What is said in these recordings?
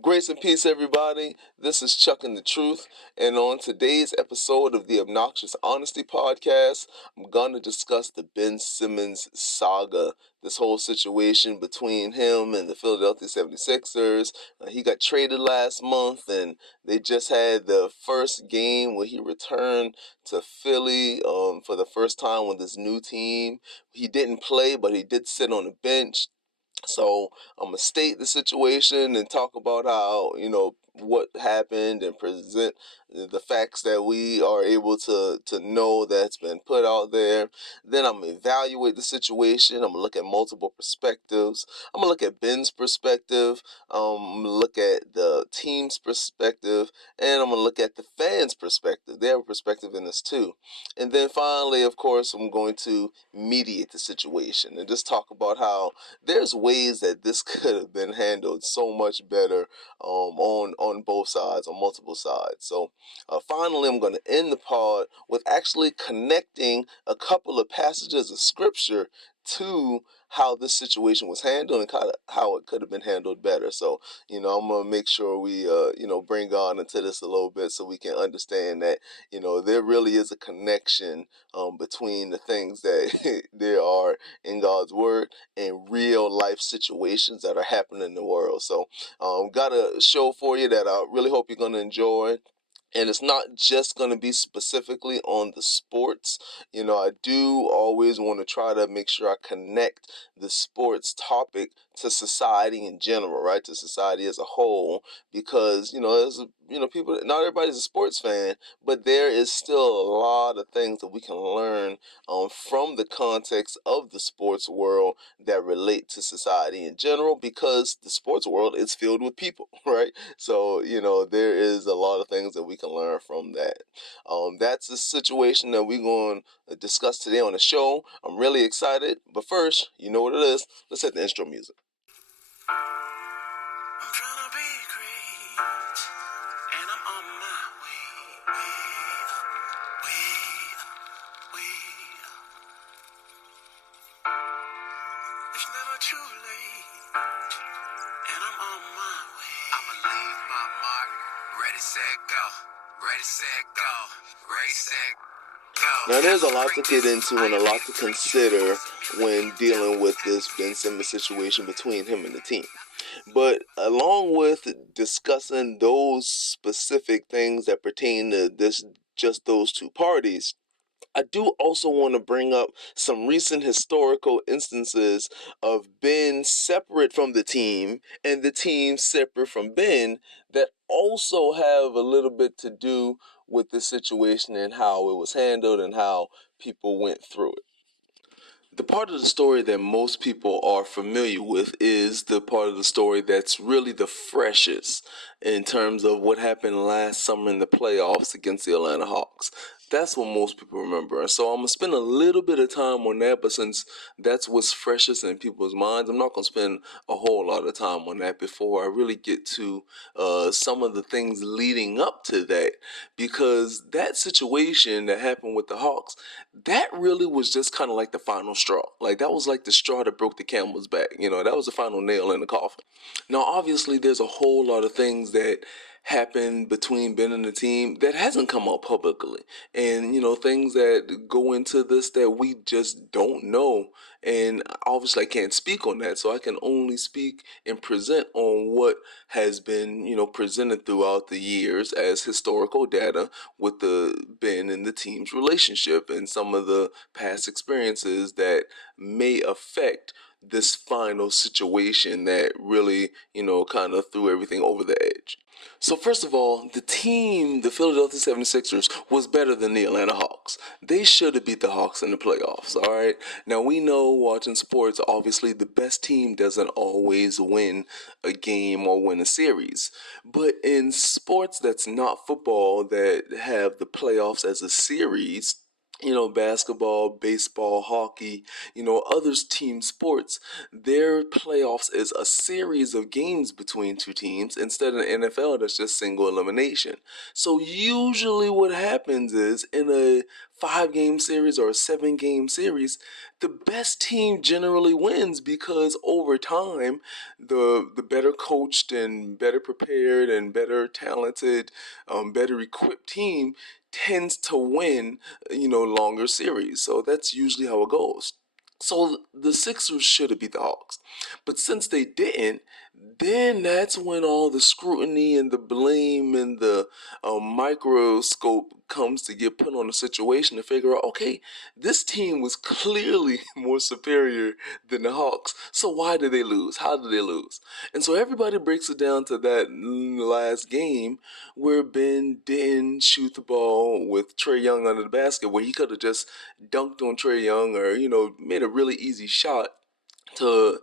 Grace and peace, everybody. This is ChuckintheTruth, and on today's episode of the Obnoxious Honesty podcast, I'm going to discuss the Ben Simmons saga. This whole situation between him and the Philadelphia 76ers. He got traded last month, and they just had the first game where he returned to Philly for the first time with his new team. He didn't play, but he did sit on the bench. So I'm gonna state the situation and talk about how, what happened and present the facts that we are able to know that's been put out there. Then I'm gonna evaluate the situation. I'm gonna look at multiple perspectives. I'm gonna look at Ben's perspective. I'm gonna look at the team's perspective, and I'm gonna look at the fans' perspective. They have a perspective in this too. And then finally, of course, I'm going to mediate the situation and just talk about how there's ways that this could have been handled so much better on both sides, on multiple sides. So finally, I'm going to end the pod with actually connecting a couple of passages of scripture to how this situation was handled and kind of how it could have been handled better. So, I'm going to make sure we, bring God into this a little bit so we can understand that, there really is a connection between the things that there are in God's word and real life situations that are happening in the world. So, got a show for you that I really hope you're going to enjoy. And it's not just going to be specifically on the sports. I do always want to try to make sure I connect the sports topic to society in general, right? To society as a whole, because, people, not everybody's a sports fan, but there is still a lot of things that we can learn from the context of the sports world that relate to society in general, because the sports world is filled with people, right? So, there is a lot of things that we can learn from that. That's the situation that we're going to discuss today on the show. I'm really excited. But first, you know what it is. Let's hit the intro music. I'm trying to be great, and I'm on my way. It's never too late, and I'm on my way. I'ma leave my mark. Ready, set, go. Ready, set, go. Ready, set, go. Now, there's a lot to get into and a lot to consider when dealing with this Ben Simmons situation between him and the team. But along with discussing those specific things that pertain to just those two parties, I do also want to bring up some recent historical instances of Ben separate from the team and the team separate from Ben that also have a little bit to do with the situation and how it was handled and how people went through it. The part of the story that most people are familiar with is the part of the story that's really the freshest in terms of what happened last summer in the playoffs against the Atlanta Hawks. That's what most people remember. And so I'm going to spend a little bit of time on that, but since that's what's freshest in people's minds, I'm not going to spend a whole lot of time on that before I really get to some of the things leading up to that, because that situation that happened with the Hawks, that really was just kind of like the final straw. Like, that was like the straw that broke the camel's back. That was the final nail in the coffin. Now, obviously, there's a whole lot of things that happened between Ben and the team that hasn't come out publicly. And, things that go into this that we just don't know. And obviously, I can't speak on that. So I can only speak and present on what has been, presented throughout the years as historical data with the Ben and the team's relationship and some of the past experiences that may affect this final situation that really, kind of threw everything over the edge. So first of all, the team, the Philadelphia 76ers, was better than the Atlanta Hawks. They should have beat the Hawks in the playoffs, all right? Now, we know watching sports, obviously, the best team doesn't always win a game or win a series. But in sports that's not football, that have the playoffs as a series, basketball, baseball, hockey, others team sports, their playoffs is a series of games between two teams instead of the NFL that's just single elimination. So usually what happens is in a 5-game series or a 7-game series, the best team generally wins because over time, the better coached and better prepared and better talented, better equipped team tends to win, longer series. So that's usually how it goes. So the Sixers should have beat the Hawks. But since they didn't, then that's when all the scrutiny and the blame and the microscope comes to get put on the situation to figure out, okay, this team was clearly more superior than the Hawks. So why did they lose? How did they lose? And so everybody breaks it down to that last game where Ben didn't shoot the ball with Trae Young under the basket, where he could have just dunked on Trae Young or, made a really easy shot to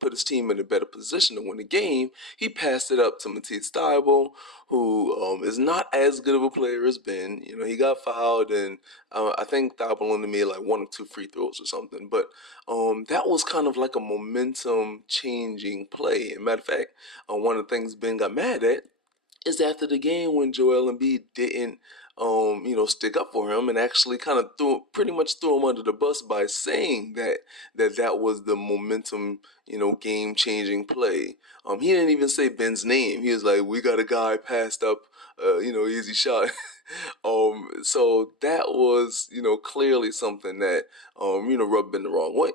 put his team in a better position to win the game. He passed it up to Matisse Thybulle, who is not as good of a player as Ben. He got fouled, and I think Thybulle only made like 1 or 2 free throws or something. But that was kind of like a momentum-changing play. And matter of fact, one of the things Ben got mad at is after the game when Joel Embiid didn't, stick up for him and actually kind of pretty much threw him under the bus by saying that was the momentum, game-changing play. He didn't even say Ben's name. He was like, "We got a guy passed up, easy shot." So that was, clearly something that, rubbed Ben the wrong way.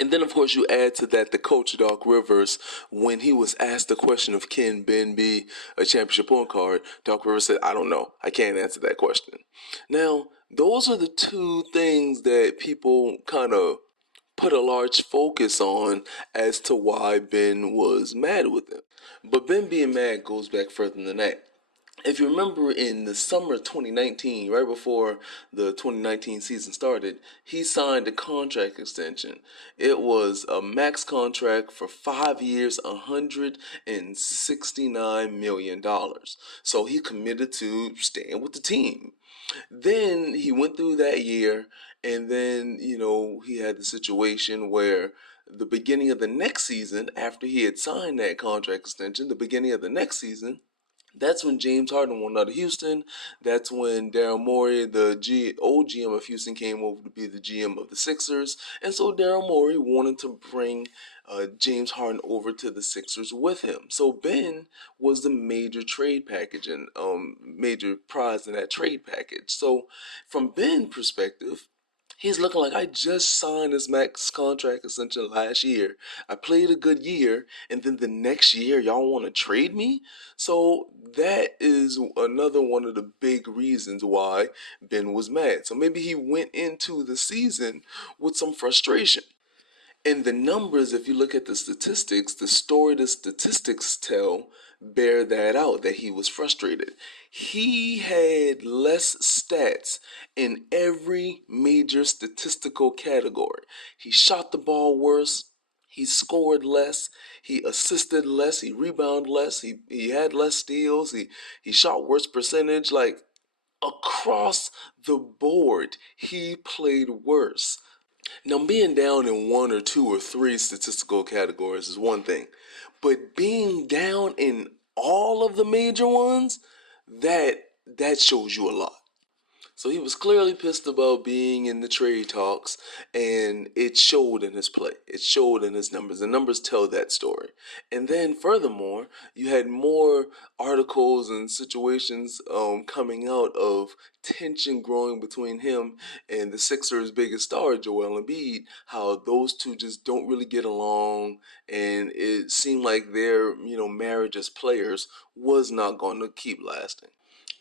And then, of course, you add to that the coach, Doc Rivers, when he was asked the question of can Ben be a championship point guard, Doc Rivers said, "I don't know. I can't answer that question." Now, those are the two things that people kind of put a large focus on as to why Ben was mad with him. But Ben being mad goes back further than that. If you remember in the summer of 2019, right before the 2019 season started, he signed a contract extension. It was a max contract for 5 years, $169 million. So he committed to staying with the team. Then he went through that year, and then, he had the situation where the beginning of the next season, after he had signed that contract extension, the beginning of the next season, that's when James Harden went out of Houston. That's when Daryl Morey, the old GM of Houston, came over to be the GM of the Sixers. And so Daryl Morey wanted to bring James Harden over to the Sixers with him. So Ben was the major trade package and major prize in that trade package. So from Ben's perspective, he's looking like, I just signed this max contract extension last year. I played a good year, and then the next year, y'all want to trade me? So that is another one of the big reasons why Ben was mad. So maybe he went into the season with some frustration. And the numbers, if you look at the statistics, the story the statistics tell bear that out, that he was frustrated. He had less stats in every major statistical category. He shot the ball worse. He scored less. He assisted less. He rebounded less. He had less steals. He shot worse percentage. Like, across the board, he played worse. Now, being down in 1 or 2 or 3 statistical categories is one thing, but being down in all of the major ones, that shows you a lot. So he was clearly pissed about being in the trade talks, and it showed in his play. It showed in his numbers. The numbers tell that story. And then furthermore, you had more articles and situations coming out of tension growing between him and the Sixers' biggest star, Joel Embiid, how those two just don't really get along, and it seemed like their, marriage as players was not going to keep lasting.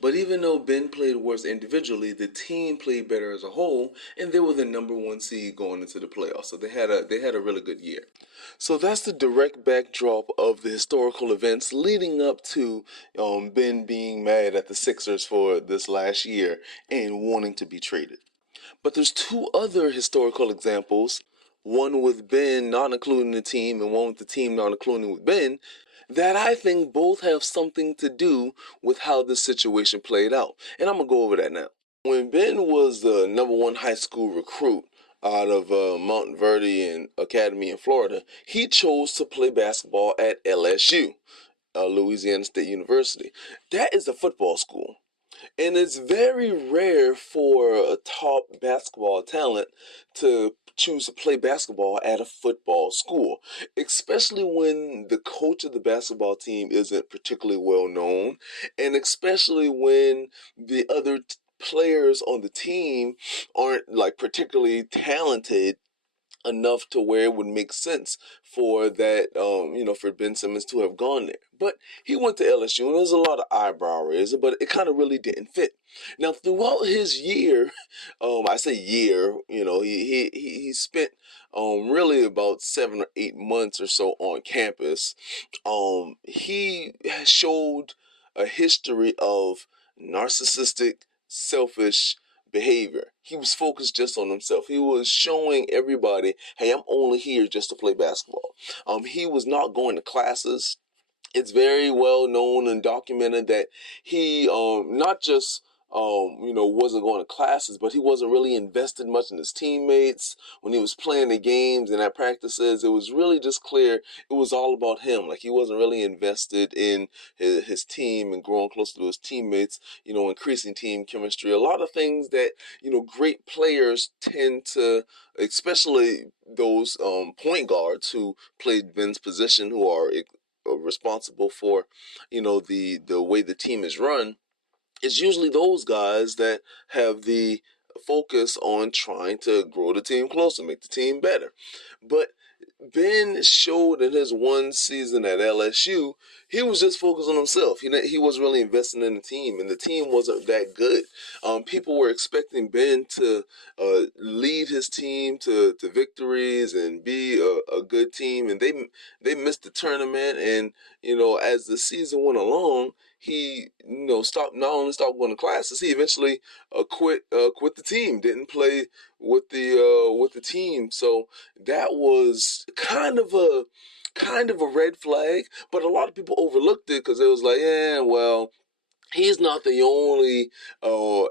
But even though Ben played worse individually, the team played better as a whole, and they were the number 1 seed going into the playoffs. So they had a really good year. So that's the direct backdrop of the historical events leading up to Ben being mad at the Sixers for this last year and wanting to be traded. But there's 2 other historical examples, one with Ben not including the team and one with the team not including with Ben, that I think both have something to do with how this situation played out. And I'm going to go over that now. When Ben was the number 1 high school recruit out of Mountain Verde and Academy in Florida, he chose to play basketball at LSU, Louisiana State University. That is a football school. And it's very rare for a top basketball talent to choose to play basketball at a football school, especially when the coach of the basketball team isn't particularly well known, and especially when the other players on the team aren't like particularly talented enough to where it would make sense for that, for Ben Simmons to have gone there. But he went to LSU, and there's a lot of eyebrow raising, but it kind of really didn't fit. Now, throughout his year, I say year, he spent really about 7 or 8 months or so on campus. He showed a history of narcissistic, selfish behavior. He was focused just on himself. He was showing everybody, hey, I'm only here just to play basketball. He was not going to classes. It's very well known and documented that he not just wasn't going to classes, but he wasn't really invested much in his teammates when he was playing the games and at practices. It was really just clear it was all about him. Like he wasn't really invested in his team and growing closer to his teammates. Increasing team chemistry. A lot of things that great players tend to, especially those point guards who played Ben's position, who are responsible for the way the team is run. It's usually those guys that have the focus on trying to grow the team closer, make the team better. But Ben showed in his one season at LSU, he was just focused on himself. He wasn't really investing in the team, and the team wasn't that good. People were expecting Ben to lead his team to victories and be a good team, and they missed the tournament. And as the season went along, he stopped not only stopped going to classes, he eventually quit the team, didn't play with the team. So that was kind of a red flag, but a lot of people overlooked it because it was like, yeah, well, he's not the only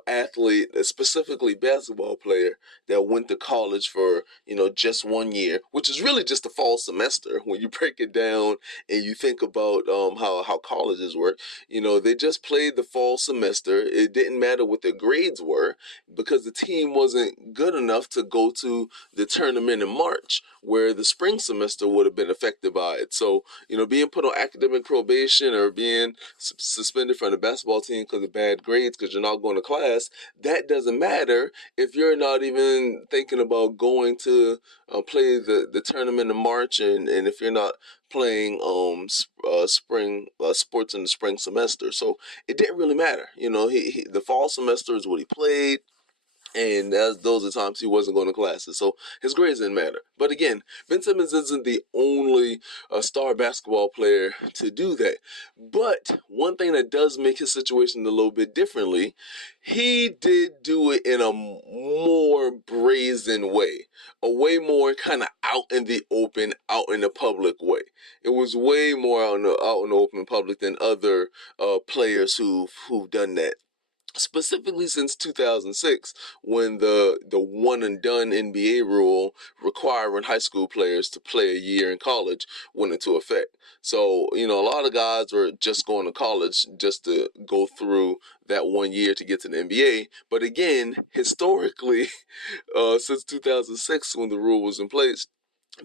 athlete, specifically basketball player, that went to college for just 1 year, which is really just a fall semester when you break it down and you think about how colleges work. They just played the fall semester. It didn't matter what their grades were because the team wasn't good enough to go to the tournament in March, where the spring semester would have been affected by it. So being put on academic probation or being suspended from the basketball team because of bad grades because you're not going to class, that doesn't matter if you're not even thinking about going to play the tournament in March, and if you're not playing spring sports in the spring semester. So it didn't really matter. The fall semester is what he played, and those are times he wasn't going to classes, so his grades didn't matter. But again, Ben Simmons isn't the only star basketball player to do that. But one thing that does make his situation a little bit differently, he did do it in a more brazen way, a way more kind of out in the open, out in the public way. It was way more out in the open public than other players who've done that, specifically since 2006, when the one and done NBA rule requiring high school players to play a year in college went into effect. So a lot of guys were just going to college just to go through that 1 year to get to the NBA. But again, historically, since 2006, when the rule was in place,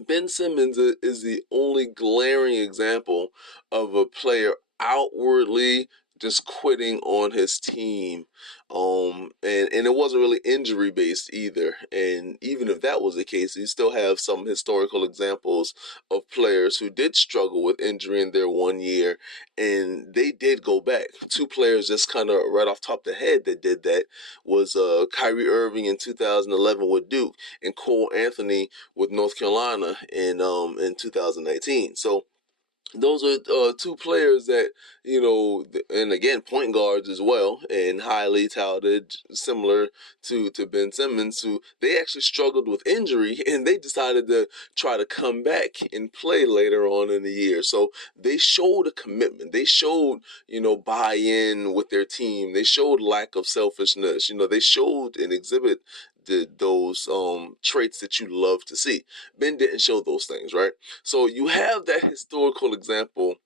Ben Simmons is the only glaring example of a player outwardly just quitting on his team. And it wasn't really injury based either. And even if that was the case, you still have some historical examples of players who did struggle with injury in their 1 year, and they did go back. Two players just kind of right off top of the head that did that was Kyrie Irving in 2011 with Duke, and Cole Anthony with North Carolina in 2019. So those are two players that, and again, point guards as well, and highly touted, similar to Ben Simmons, who they actually struggled with injury, and they decided to try to come back and play later on in the year. So they showed a commitment. They showed, buy-in with their team. They showed lack of selfishness. They showed and exhibit those traits that you love to see. Ben didn't show those things, right? So you have that historical example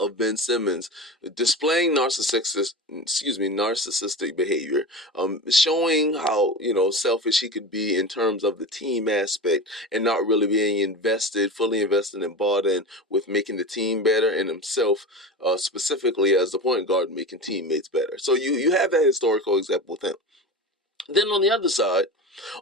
of Ben Simmons displaying narcissistic behavior, showing how selfish he could be in terms of the team aspect and not really being fully invested and bought in with making the team better and himself specifically as the point guard making teammates better. So you have that historical example with him. Then on the other side,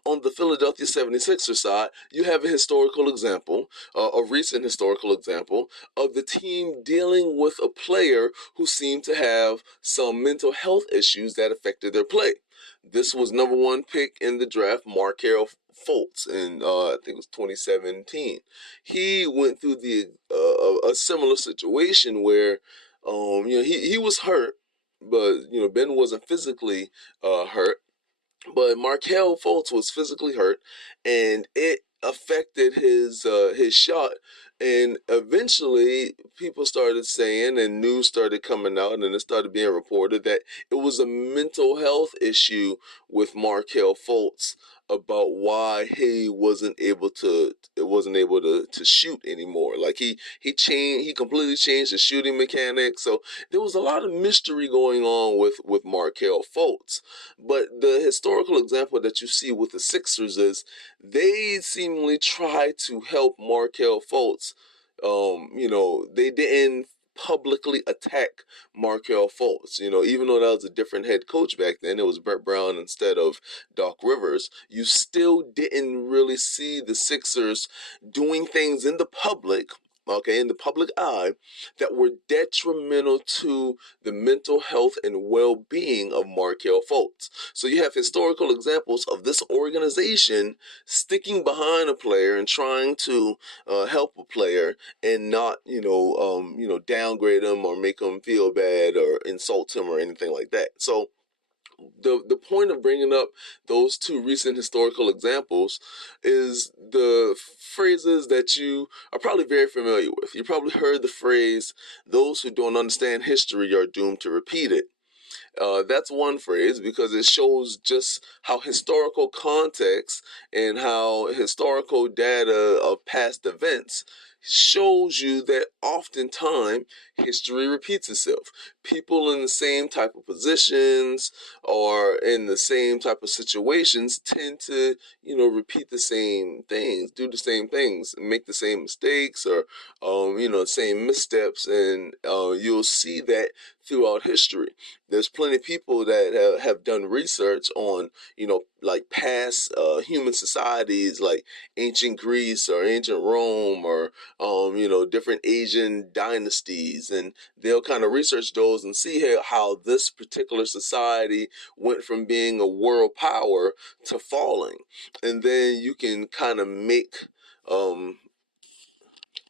on the Philadelphia 76ers side, you have a historical example, a recent historical example, of the team dealing with a player who seemed to have some mental health issues that affected their play. This was number one pick in the draft, Markelle Fultz, in I think it was 2017. He went through a similar situation where he was hurt, but Ben wasn't physically hurt, but Markelle Fultz was physically hurt, and it affected his shot. And eventually, people started saying, and news started coming out, and it started being reported that it was a mental health issue with Markelle Fultz about why he wasn't able to shoot anymore. Like he completely changed his shooting mechanics. So there was a lot of mystery going on with Markelle Fultz. But the historical example that you see with the Sixers is they seemingly tried to help Markelle Fultz. They didn't publicly attack Markelle Fultz. Even though that was a different head coach back then, it was Brett Brown instead of Doc Rivers. You still didn't really see the Sixers doing things in the public, in the public eye, that were detrimental to the mental health and well-being of Markelle Fultz. So you have historical examples of this organization sticking behind a player and trying to help a player and not, downgrade him or make him feel bad or insult him or anything like that. So the point of bringing up those two recent historical examples is the phrases that you are probably very familiar with. You probably heard the phrase, "Those who don't understand history are doomed to repeat it." That's one phrase because it shows just how historical context and how historical data of past events shows you that oftentimes history repeats itself. People in the same type of positions or in the same type of situations tend to, repeat the same things, do the same things, make the same mistakes or, same missteps. And you'll see that throughout history. There's plenty of people that have done research on, like past human societies like ancient Greece or ancient Rome or, different Asian dynasties. And they'll kind of research those and see how this particular society went from being a world power to falling. And then you can kind of make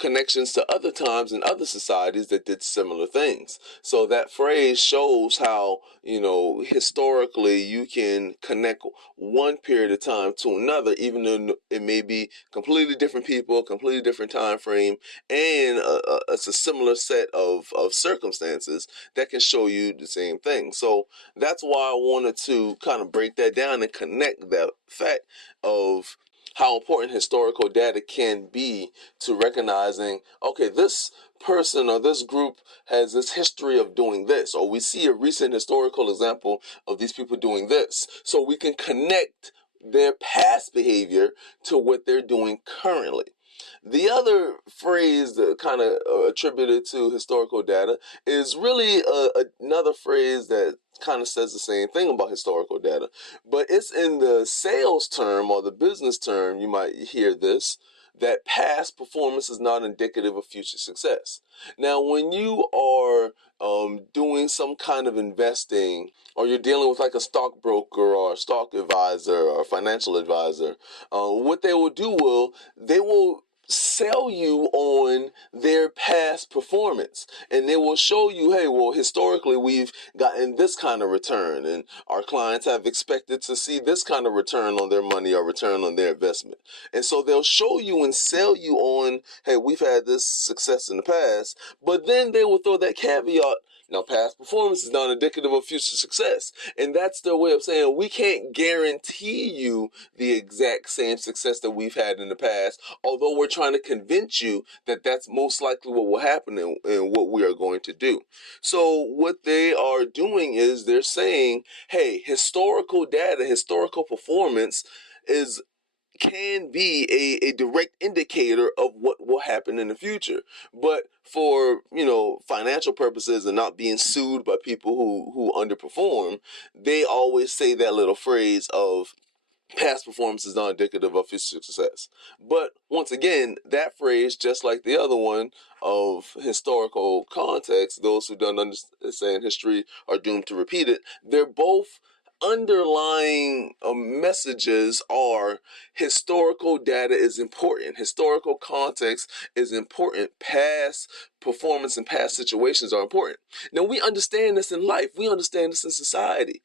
connections to other times in other societies that did similar things. So that phrase shows how, historically you can connect one period of time to another, even though it may be completely different people, completely different time frame, and it's a similar set of circumstances that can show you the same thing. So that's why I wanted to kind of break that down and connect that fact of how important historical data can be to recognizing, okay, this person or this group has this history of doing this, or we see a recent historical example of these people doing this. So we can connect their past behavior to what they're doing currently. The other phrase that kind of attributed to historical data is really another phrase that kind of says the same thing about historical data, but it's in the sales term or the business term. You might hear this, that past performance is not indicative of future success. Now, when you are doing some kind of investing, or you're dealing with like a stockbroker or a stock advisor or a financial advisor, what they will do they will sell you on their past performance, and they will show you, hey, well, historically we've gotten this kind of return and our clients have expected to see this kind of return on their money or return on their investment. And so they'll show you and sell you on, hey, we've had this success in the past, but then they will throw that caveat, now, past performance is not indicative of future success. And that's their way of saying we can't guarantee you the exact same success that we've had in the past, although we're trying to convince you that that's most likely what will happen and what we are going to do. So what they are doing is they're saying, hey, historical data, historical performance can be a direct indicator of what will happen in the future. But for, financial purposes and not being sued by people who underperform, they always say that little phrase of past performance is not indicative of future success. But once again, that phrase, just like the other one of historical context, those who don't understand history are doomed to repeat it. They're both underlying messages are historical data is important. Historical context is important. Past performance and past situations are important. Now, we understand this in life. We understand this in society.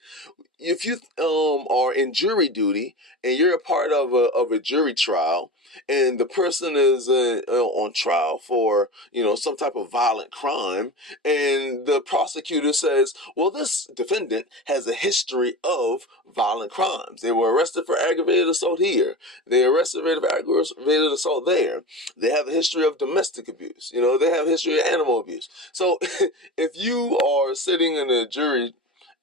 If you are in jury duty and you're a part of a jury trial, and the person is on trial for some type of violent crime, and the prosecutor says, well, this defendant has a history of violent crimes. They were arrested for aggravated assault here. They arrested for aggravated assault there. They have a history of domestic abuse. They have a history of animal abuse. So if you are sitting in a jury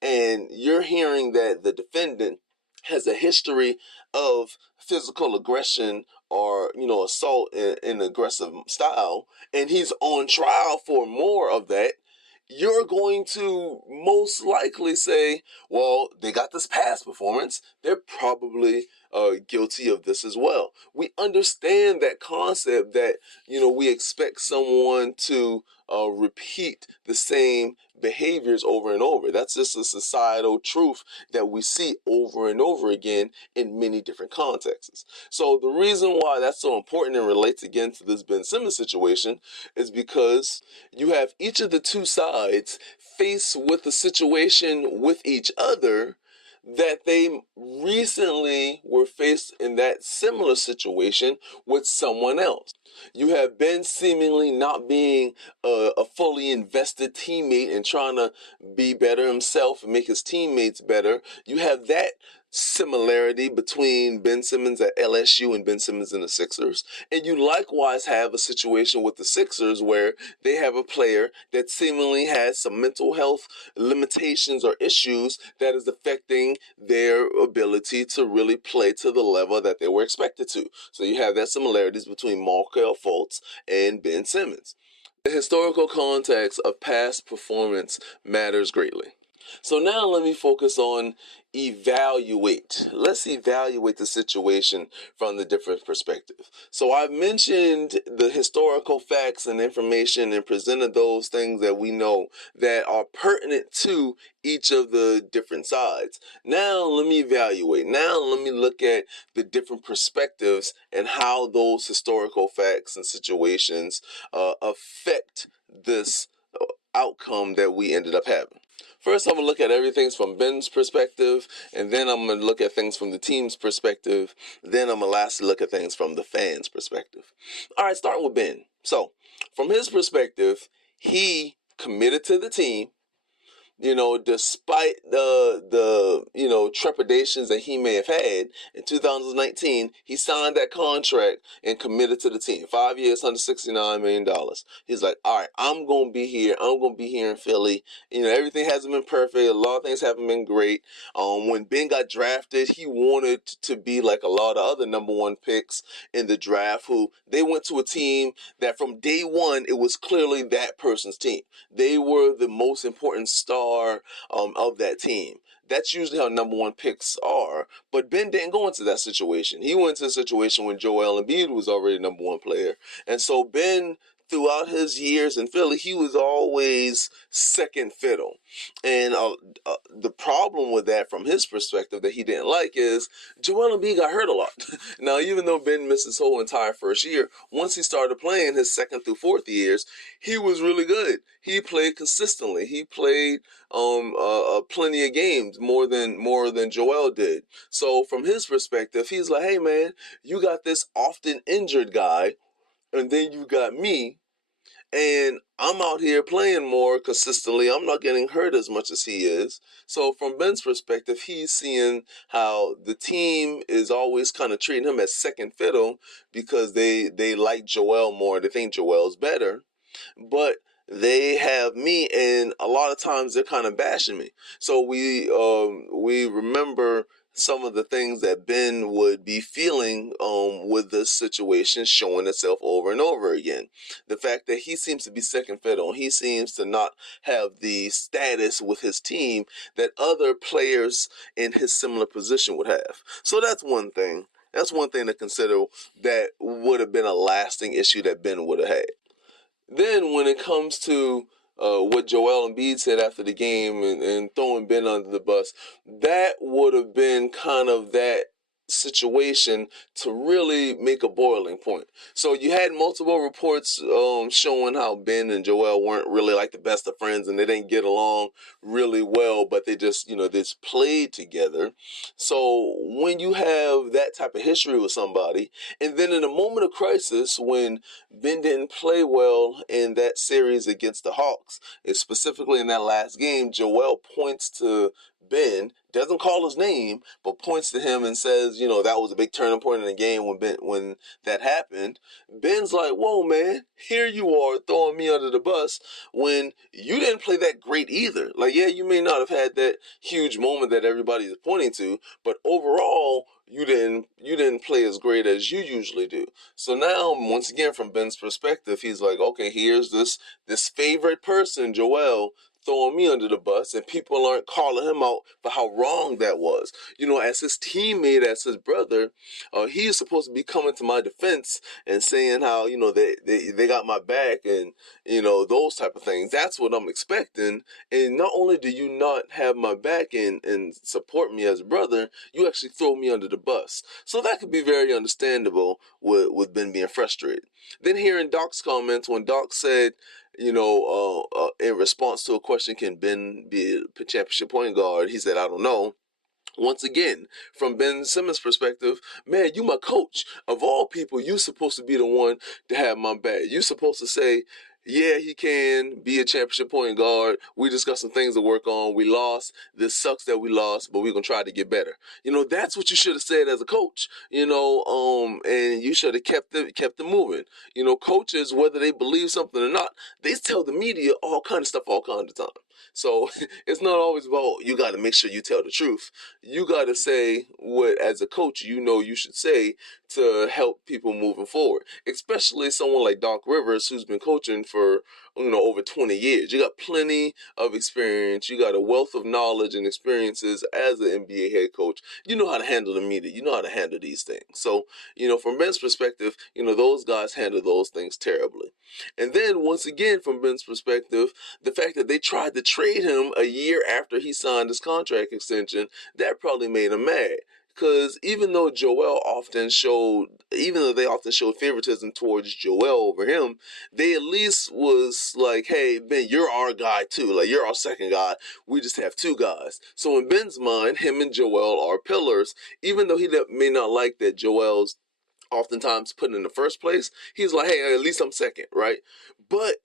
and you're hearing that the defendant has a history of physical aggression or assault in aggressive style, and he's on trial for more of that, you're going to most likely say, well, they got this past performance, they're probably guilty of this as well. We understand that concept that we expect someone to repeat the same behaviors over and over. That's just a societal truth that we see over and over again in many different contexts. So the reason why that's so important and relates again to this Ben Simmons situation is because you have each of the two sides faced with a situation with each other that they recently were faced in that similar situation with someone else. You have Ben seemingly not being a fully invested teammate and trying to be better himself and make his teammates better. You have that similarity between Ben Simmons at LSU and Ben Simmons in the Sixers. And you likewise have a situation with the Sixers where they have a player that seemingly has some mental health limitations or issues that is affecting their ability to really play to the level that they were expected to. So you have that similarities between Markelle Fultz and Ben Simmons. The historical context of past performance matters greatly. So now let me focus on evaluate. Let's evaluate the situation from the different perspective. So I've mentioned the historical facts and information and presented those things that we know that are pertinent to each of the different sides. Now let me evaluate. Now let me look at the different perspectives and how those historical facts and situations affect this outcome that we ended up having. First, I'm going to look at everything from Ben's perspective, and then I'm going to look at things from the team's perspective. Then I'm going to lastly look at things from the fans' perspective. All right, starting with Ben. So, from his perspective, he committed to the team. Despite the trepidations that he may have had in 2019, he signed that contract and committed to the team. 5 years, $169 million. He's like, all right, I'm going to be here. I'm going to be here in Philly. Everything hasn't been perfect. A lot of things haven't been great. When Ben got drafted, he wanted to be like a lot of other number one picks in the draft who they went to a team that from day one, it was clearly that person's team. They were the most important star of that team. That's usually how number one picks are. But Ben didn't go into that situation. He went into a situation when Joel Embiid was already number one player. And so Ben, throughout his years in Philly, he was always second fiddle. And the problem with that from his perspective that he didn't like is Joel Embiid got hurt a lot. Now, even though Ben missed his whole entire first year, once he started playing his second through fourth years, he was really good. He played consistently. He played plenty of games, more than Joel did. So from his perspective, he's like, hey man, you got this often injured guy, and then you got me, and I'm out here playing more consistently. I'm not getting hurt as much as he is. So from Ben's perspective, he's seeing how the team is always kind of treating him as second fiddle because they like Joel more. They think Joel's better, but they have me, and a lot of times they're kind of bashing me. So we remember some of the things that Ben would be feeling with this situation showing itself over and over again. The fact that he seems to be second fiddle, he seems to not have the status with his team that other players in his similar position would have. So that's one thing. That's one thing to consider that would have been a lasting issue that Ben would have had. Then when it comes to what Joel Embiid said after the game and throwing Ben under the bus, that would have been kind of that situation to really make a boiling point. So you had multiple reports showing how Ben and Joel weren't really like the best of friends and they didn't get along really well, but they just, they just played together. So when you have that type of history with somebody, and then in a moment of crisis when Ben didn't play well in that series against the Hawks, and specifically in that last game, Joel points to Ben, doesn't call his name, but points to him and says, that was a big turning point in the game when that happened. Ben's like, whoa, man, here you are throwing me under the bus when you didn't play that great either. Like, yeah, you may not have had that huge moment that everybody's pointing to, but overall, you didn't play as great as you usually do. So now, once again, from Ben's perspective, he's like, okay, here's this favorite person, Joel, throwing me under the bus, and people aren't calling him out for how wrong that was. As his teammate, as his brother, he is supposed to be coming to my defense and saying how, they got my back and, those type of things. That's what I'm expecting. And not only do you not have my back and support me as a brother, you actually throw me under the bus. So that could be very understandable with Ben being frustrated. Then hearing Doc's comments when Doc said, in response to a question, can Ben be a championship point guard? He said, I don't know. Once again, from Ben Simmons' perspective, man, you my coach. Of all people, you supposed to be the one to have my back. You supposed to say, yeah, he can be a championship point guard. We just got some things to work on. We lost. This sucks that we lost, but we're going to try to get better. That's what you should have said as a coach, and you should have kept it moving. Coaches, whether they believe something or not, they tell the media all kind of stuff all kind of time. So it's not always about you got to make sure you tell the truth. You got to say what, as a coach, you should say to help people moving forward. Especially someone like Doc Rivers, who's been coaching for over 20 years. You got plenty of experience. You got a wealth of knowledge and experiences as an NBA head coach. You know how to handle the media. You know how to handle these things. So, from Ben's perspective, those guys handle those things terribly. And then once again, from Ben's perspective, the fact that they tried to trade him a year after he signed his contract extension, that probably made him mad. Because even though they often showed favoritism towards Joel over him, they at least was like, hey, Ben, you're our guy too. Like, you're our second guy. We just have two guys. So in Ben's mind, him and Joel are pillars. Even though he may not like that Joel's oftentimes put in the first place, he's like, hey, at least I'm second, right? But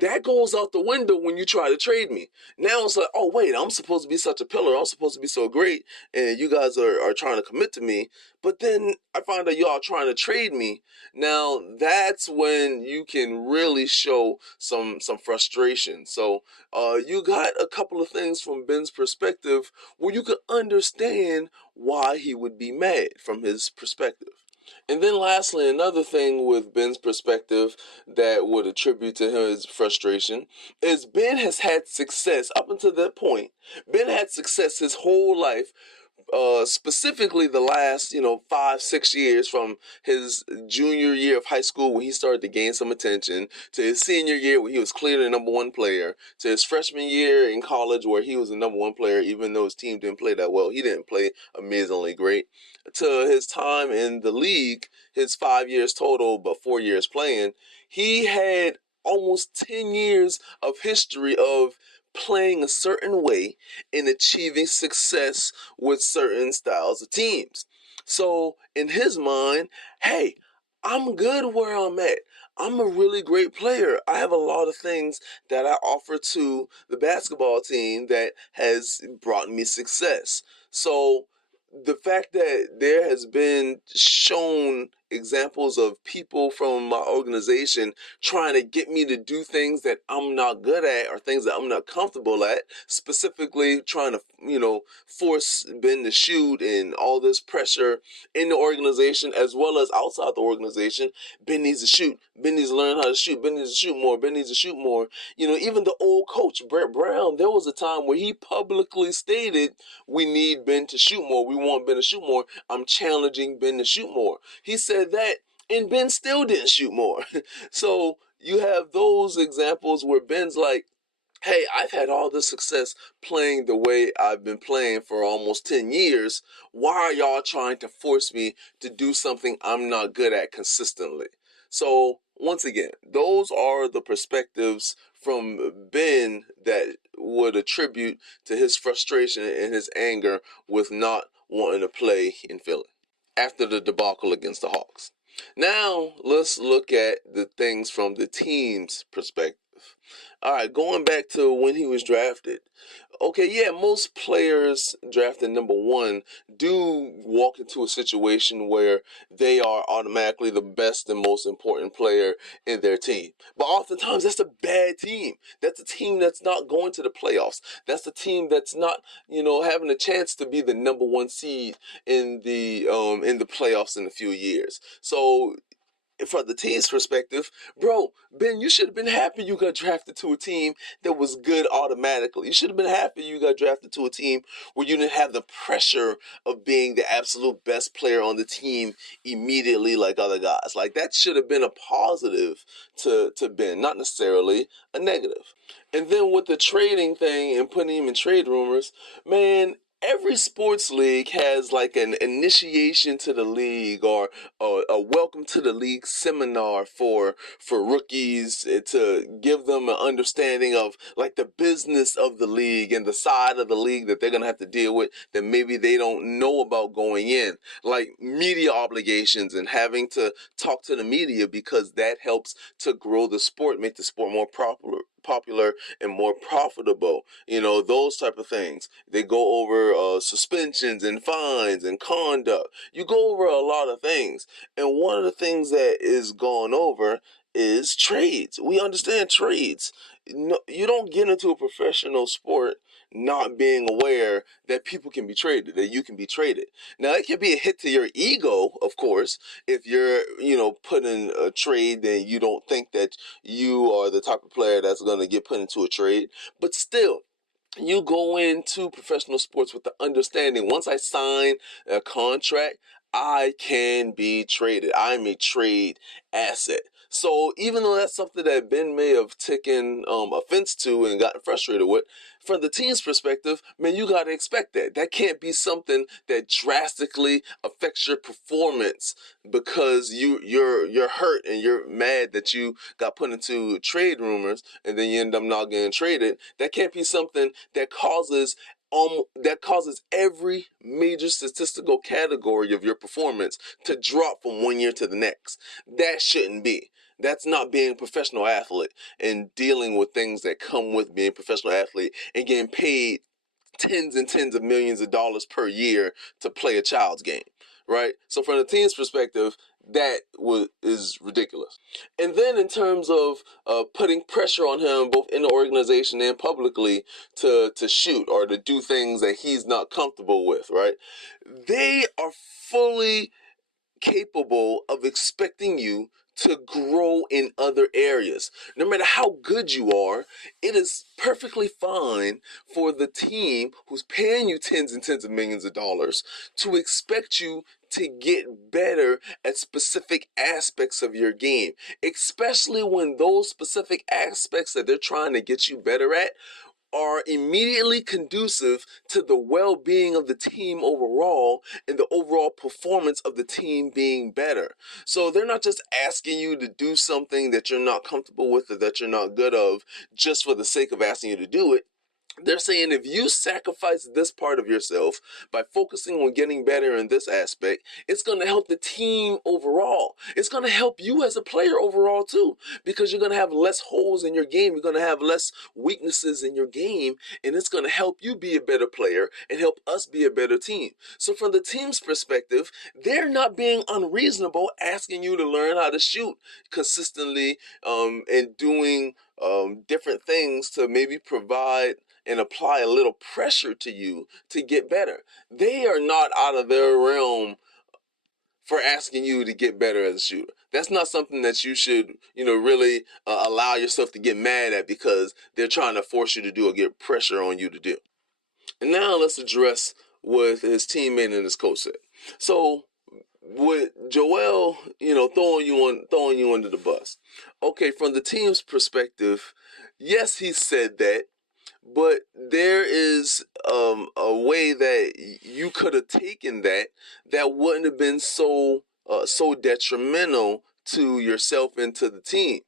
that goes out the window when you try to trade me. Now it's like, oh, wait, I'm supposed to be such a pillar. I'm supposed to be so great. And you guys are trying to commit to me. But then I find out y'all trying to trade me. Now that's when you can really show some frustration. So you got a couple of things from Ben's perspective where you can understand why he would be mad from his perspective. And then lastly, another thing with Ben's perspective that would attribute to his frustration is Ben has had success up until that point. Ben had success his whole life, specifically the last 5-6 years, from his junior year of high school when he started to gain some attention, to his senior year where he was clearly the number one player, to his freshman year in college where he was the number one player even though his team didn't play that well. He didn't play amazingly great, to his time in the league, his 5 years total but 4 years playing. He had almost 10 years of history of playing a certain way and achieving success with certain styles of teams. So in his mind, hey, I'm good where I'm at. I'm a really great player. I have a lot of things that I offer to the basketball team that has brought me success. So the fact that there has been shown examples of people from my organization trying to get me to do things that I'm not good at or things that I'm not comfortable at, specifically trying to, force Ben to shoot and all this pressure in the organization as well as outside the organization. Ben needs to shoot. Ben needs to learn how to shoot. Ben needs to shoot more. Ben needs to shoot more. Even the old coach, Brett Brown, there was a time where he publicly stated, we need Ben to shoot more. We want Ben to shoot more. I'm challenging Ben to shoot more. He said that, and Ben still didn't shoot more. So you have those examples where Ben's like, hey, I've had all this success playing the way I've been playing for almost 10 years. Why are y'all trying to force me to do something I'm not good at consistently? So, once again, those are the perspectives from Ben that would attribute to his frustration and his anger with not wanting to play in Philly after the debacle against the Hawks. Now, let's look at the things from the team's perspective. All right, going back to when he was drafted. Okay, yeah, most players drafted number one do walk into a situation where they are automatically the best and most important player in their team. But oftentimes that's a bad team. That's a team that's not going to the playoffs. That's a team that's not, having a chance to be the number one seed in the playoffs in a few years. So from the team's perspective, bro, Ben, you should have been happy you got drafted to a team that was good automatically. You should have been happy you got drafted to a team where you didn't have the pressure of being the absolute best player on the team immediately like other guys. Like, that should have been a positive to Ben, not necessarily a negative. And then with the trading thing and putting him in trade rumors, man, every sports league has like an initiation to the league or a welcome to the league seminar for rookies to give them an understanding of like the business of the league and the side of the league that they're gonna have to deal with that maybe they don't know about going in, like media obligations and having to talk to the media because that helps to grow the sport, make the sport more popular and more profitable, those type of things. They go over suspensions and fines and conduct. You go over a lot of things, and one of the things that is gone over is trades. We understand trades. No, you don't get into a professional sport not being aware that people can be traded, that you can be traded. Now, it can be a hit to your ego, of course, if you're, put in a trade that you don't think that you are the type of player that's going to get put into a trade. But still, you go into professional sports with the understanding, once I sign a contract, I can be traded. I'm a trade asset. So even though that's something that Ben may have taken offense to and gotten frustrated with, from the team's perspective, man, you got to expect that. That can't be something that drastically affects your performance because you're hurt and you're mad that you got put into trade rumors and then you end up not getting traded. That can't be something that causes every major statistical category of your performance to drop from one year to the next. That shouldn't be. That's not being a professional athlete and dealing with things that come with being a professional athlete and getting paid tens and tens of millions of dollars per year to play a child's game, right? So from the team's perspective, that is ridiculous. And then in terms of putting pressure on him both in the organization and publicly to shoot or to do things that he's not comfortable with, right? They are fully capable of expecting you to grow in other areas. No matter how good you are, it is perfectly fine for the team who's paying you tens and tens of millions of dollars to expect you to get better at specific aspects of your game, especially when those specific aspects that they're trying to get you better at are immediately conducive to the well-being of the team overall and the overall performance of the team being better. So they're not just asking you to do something that you're not comfortable with or that you're not good of just for the sake of asking you to do it. They're saying if you sacrifice this part of yourself by focusing on getting better in this aspect, it's going to help the team overall. It's going to help you as a player overall too, because you're going to have less holes in your game. You're going to have less weaknesses in your game, and it's going to help you be a better player and help us be a better team. So from the team's perspective, they're not being unreasonable asking you to learn how to shoot consistently, and doing different things to maybe provide and apply a little pressure to you to get better. They are not out of their realm for asking you to get better as a shooter. That's not something that you should, really allow yourself to get mad at because they're trying to force you to do or get pressure on you to do. And now let's address what his teammate and his coach said. So with Joel, throwing you under the bus. Okay, from the team's perspective, yes, he said that, but there is a way that you could have taken that wouldn't have been so detrimental to yourself and to the team.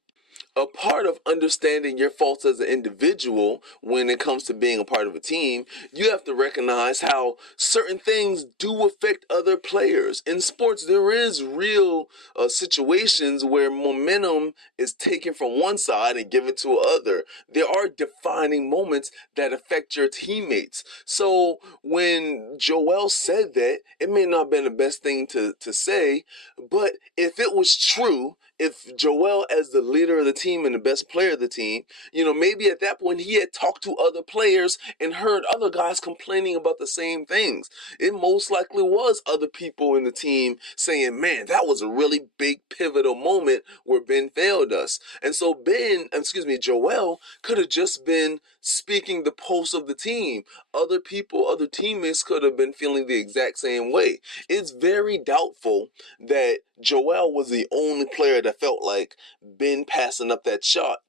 A part of understanding your faults as an individual when it comes to being a part of a team, you have to recognize how certain things do affect other players. In sports, there is real situations where momentum is taken from one side and given to another. There are defining moments that affect your teammates. So when Joel said that, it may not have been the best thing to say, but if it was true, if Joel, as the leader of the team and the best player of the team, maybe at that point he had talked to other players and heard other guys complaining about the same things. It most likely was other people in the team saying, man, that was a really big pivotal moment where Ben failed us. And so Joel could have just been speaking the pulse of the team. Other people, other teammates could have been feeling the exact same way. It's very doubtful that Joel was the only player that felt like Ben passing up that shot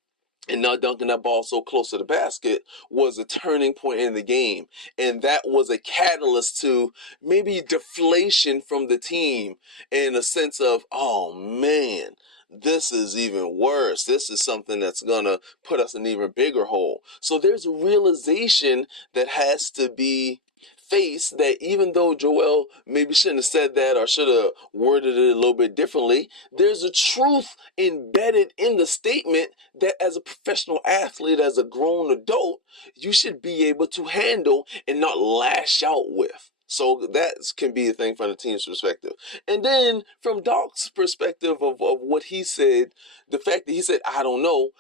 and not dunking that ball so close to the basket was a turning point in the game. And that was a catalyst to maybe deflation from the team in a sense of, oh man, this is even worse. This is something that's going to put us in an even bigger hole. So there's a realization that has to be face that even though Joel maybe shouldn't have said that or should have worded it a little bit differently, there's a truth embedded in the statement that as a professional athlete, as a grown adult, you should be able to handle and not lash out with. So that can be a thing from the team's perspective. And then from Doc's perspective of what he said, the fact that he said, I don't know,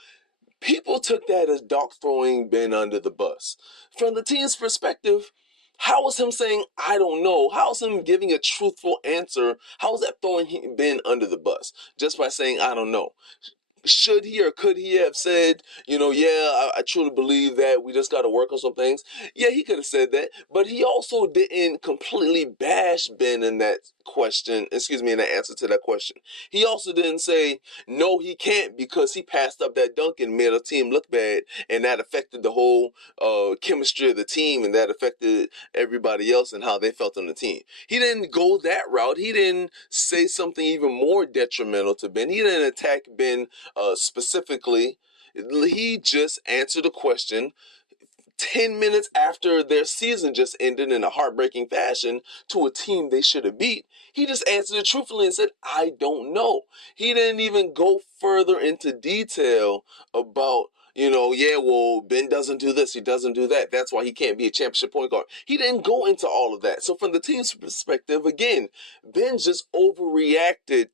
people took that as Doc throwing Ben under the bus. From the team's perspective, how is him saying, I don't know? How is him giving a truthful answer? How is that throwing Ben under the bus? Just by saying, I don't know. Should he or could he have said, I truly believe that we just got to work on some things? Yeah, he could have said that, but he also didn't completely bash Ben in that in that answer to that question. He also didn't say, no, he can't because he passed up that dunk and made a team look bad, and that affected the whole chemistry of the team, and that affected everybody else and how they felt on the team. He didn't go that route. He didn't say something even more detrimental to Ben. He didn't attack Ben specifically. He just answered a question 10 minutes after their season just ended in a heartbreaking fashion to a team they should have beat. He just answered it truthfully and said, I don't know. He didn't even go further into detail about, Ben doesn't do this, he doesn't do that. That's why he can't be a championship point guard. He didn't go into all of that. So from the team's perspective, again, Ben just overreacted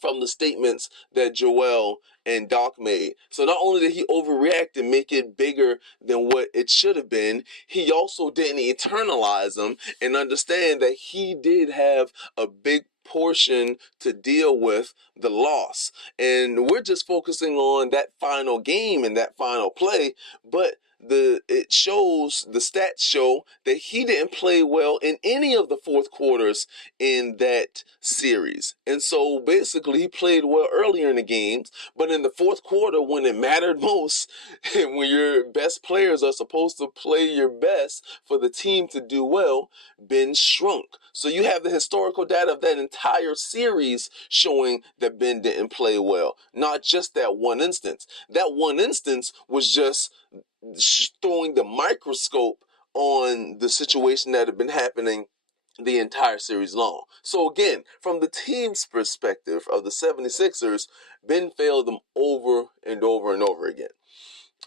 from the statements that Joel and Doc made. So not only did he overreact and make it bigger than what it should have been, he also didn't internalize them and understand that he did have a big portion to deal with the loss. And we're just focusing on that final game and that final play, but the stats show that he didn't play well in any of the fourth quarters in that series. And so basically he played well earlier in the games, but in the fourth quarter when it mattered most, and when your best players are supposed to play your best for the team to do well, Ben shrunk. So you have the historical data of that entire series showing that Ben didn't play well. Not just that one instance. That one instance was just throwing the microscope on the situation that had been happening the entire series long. So again, from the team's perspective of the 76ers, Ben failed them over and over and over again.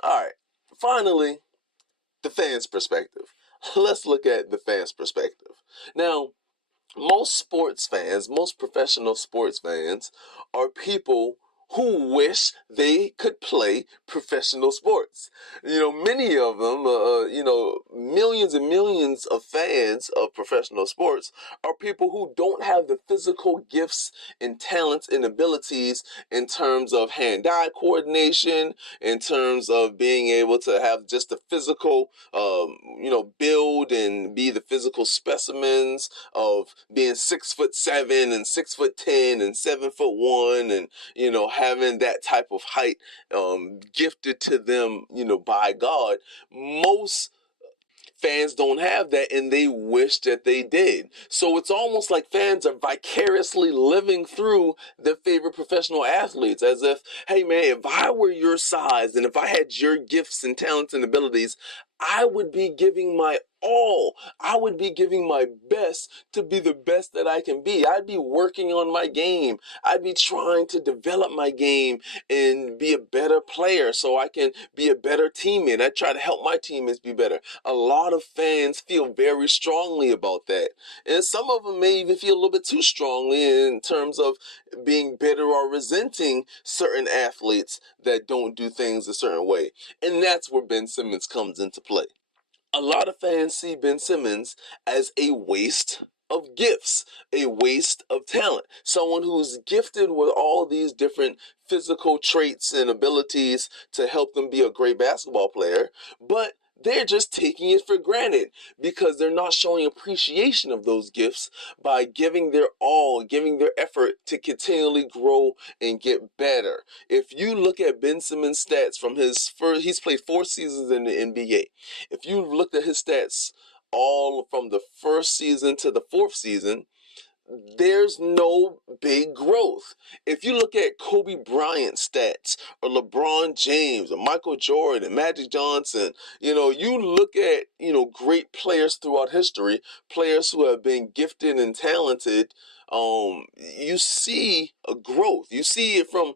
All right, finally, the fans' perspective. Let's look at the fans' perspective. Now, most sports fans, most professional sports fans, are people who wish they could play professional sports. Many of them, millions and millions of fans of professional sports are people who don't have the physical gifts and talents and abilities in terms of hand-eye coordination, in terms of being able to have just the physical, build and be the physical specimens of being 6'7" and 6'10" and 7'1" and having that type of height gifted to them by God. Most fans don't have that, and they wish that they did. So it's almost like fans are vicariously living through their favorite professional athletes, as if, hey man, if I were your size and if I had your gifts and talents and abilities, I would be giving my all. I would be giving my best to be the best that I can be. I'd be working on my game. I'd be trying to develop my game and be a better player so I can be a better teammate. I try to help my teammates be better. A lot of fans feel very strongly about that. And some of them may even feel a little bit too strongly in terms of being bitter or resenting certain athletes that don't do things a certain way. And that's where Ben Simmons comes into play. A lot of fans see Ben Simmons as a waste of gifts, a waste of talent. Someone who's gifted with all these different physical traits and abilities to help them be a great basketball player, but they're just taking it for granted because they're not showing appreciation of those gifts by giving their all, giving their effort to continually grow and get better. If you look at Ben Simmons' stats from he's played 4 seasons in the NBA. If you looked at his stats all from the first season to the 4th season, there's no big growth. If you look at Kobe Bryant's stats, or LeBron James, or Michael Jordan, Magic Johnson, you look at, great players throughout history, players who have been gifted and talented, you see a growth. You see it from,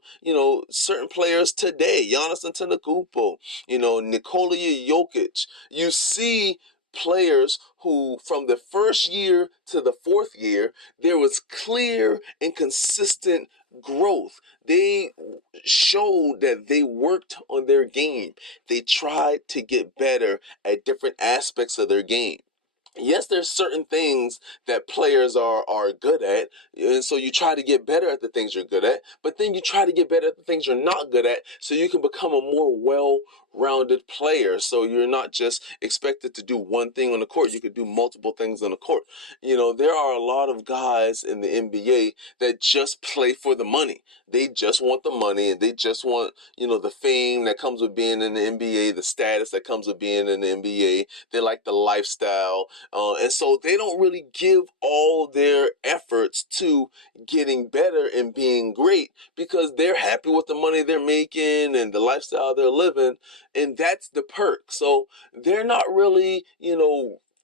certain players today, Giannis Antetokounmpo, Nikola Jokic. You see players who, from the first year to the 4th year, there was clear and consistent growth. They showed that they worked on their game. They tried to get better at different aspects of their game. Yes, there's certain things that players are good at, and so you try to get better at the things you're good at, but then you try to get better at the things you're not good at so you can become a more well-rounded player. So you're not just expected to do one thing on the court, you could do multiple things on the court. There are a lot of guys in the NBA that just play for the money. They just want the money, and they just want, the fame that comes with being in the NBA, the status that comes with being in the NBA. They like the lifestyle. And so they don't really give all their efforts to getting better and being great because they're happy with the money they're making and the lifestyle they're living. And that's the perk. So they're not really,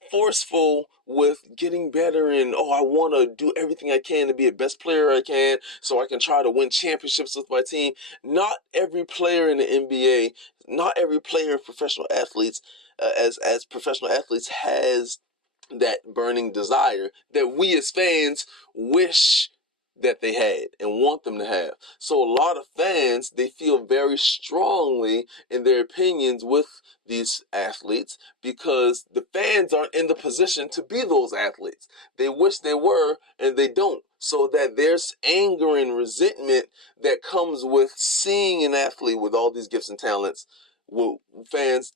forceful with getting better and, I want to do everything I can to be the best player I can so I can try to win championships with my team. Not every player in the NBA, not every player in professional athletes, as professional athletes, has that burning desire that we as fans wish that they had and want them to have. So a lot of fans, they feel very strongly in their opinions with these athletes because the fans aren't in the position to be those athletes. They wish they were, and they don't. So that there's anger and resentment that comes with seeing an athlete with all these gifts and talents, will fans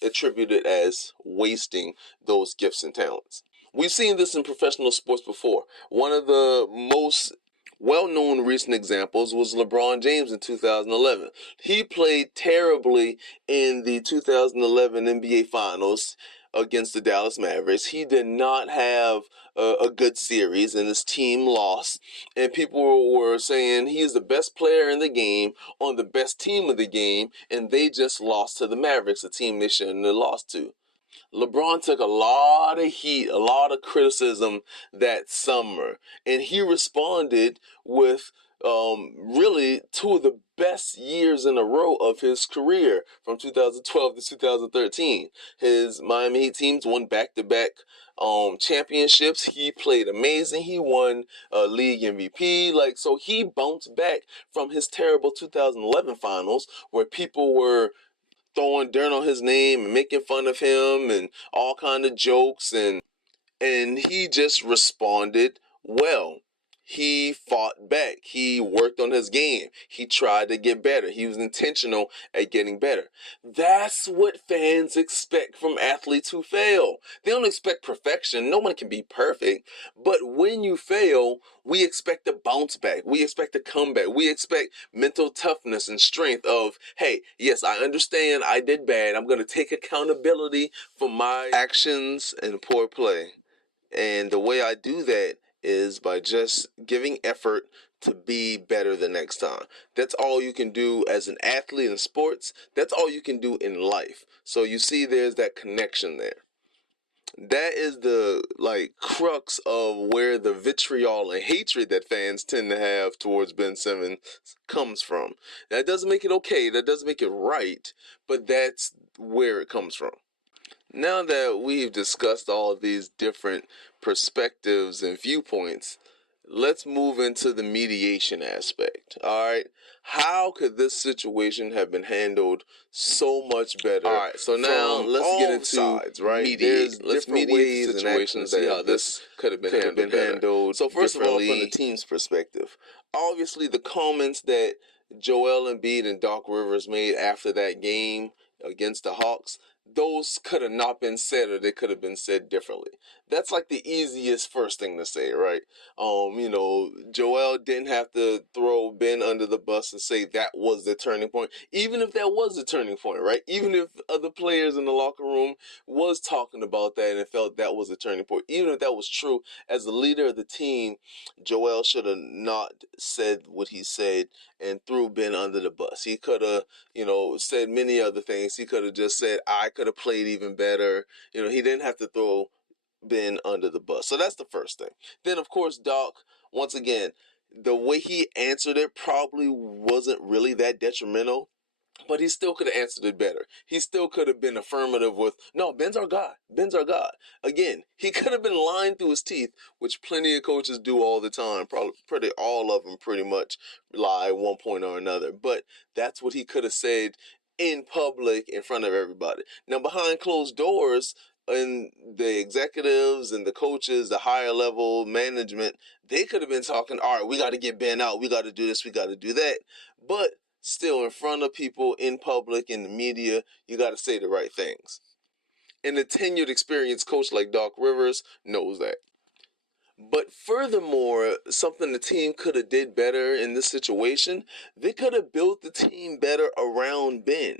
attribute it as wasting those gifts and talents. We've seen this in professional sports before. One of the most well-known recent examples was LeBron James in 2011. He played terribly in the 2011 NBA Finals. against the Dallas Mavericks. He did not have a good series, and his team lost. And people were saying he is the best player in the game on the best team of the game, and they just lost to the Mavericks, a team they shouldn't have lost to. LeBron took a lot of heat, a lot of criticism that summer, and he responded with really two of the best years in a row of his career from 2012 to 2013. His Miami Heat teams won back-to-back championships. He played amazing. He won league MVP. So he bounced back from his terrible 2011 finals where people were throwing dirt on his name and making fun of him and all kind of jokes, and he just responded well. He fought back. He worked on his game. He tried to get better. He was intentional at getting better. That's what fans expect from athletes who fail. They don't expect perfection. No one can be perfect. But when you fail, we expect a bounce back. We expect a comeback. We expect mental toughness and strength of, hey, yes, I understand I did bad. I'm going to take accountability for my actions and poor play. And the way I do that is by just giving effort to be better the next time. That's all you can do as an athlete in sports. That's all you can do in life. So you see there's that connection there. That is the crux of where the vitriol and hatred that fans tend to have towards Ben Simmons comes from. That doesn't make it okay, that doesn't make it right, but that's where it comes from. Now that we've discussed all of these different perspectives and viewpoints, let's move into the mediation aspect. All right. How could this situation have been handled so much better? All right. So now let's get into sides, right? Mediate. Let's mediate the situation and see how this could have been handled. So first of all, from the team's perspective, obviously the comments that Joel Embiid and Doc Rivers made after that game against the Hawks, those could have not been said, or they could have been said differently. That's like the easiest first thing to say, right? Joel didn't have to throw Ben under the bus and say that was the turning point, even if that was the turning point, right? Even if other players in the locker room was talking about that and felt that was the turning point, even if that was true, as the leader of the team, Joel should have not said what he said and threw Ben under the bus. He could have, said many other things. He could have just said, I could have played even better. He didn't have to throw Ben under the bus. So that's the first thing. Then, of course, Doc, once again, the way he answered it probably wasn't really that detrimental, but he still could have answered it better. He still could have been affirmative with, no, Ben's our guy. Ben's our guy. Again, he could have been lying through his teeth, which plenty of coaches do all the time. Probably pretty all of them pretty much lie at one point or another. But that's what he could have said in public in front of everybody. Now, behind closed doors, and the executives and the coaches, the higher level management, they could have been talking, all right, we got to get Ben out. We got to do this. We got to do that. But still, in front of people, in public, in the media, you got to say the right things. And a tenured, experienced coach like Doc Rivers knows that. But furthermore, something the team could have did better in this situation, they could have built the team better around Ben.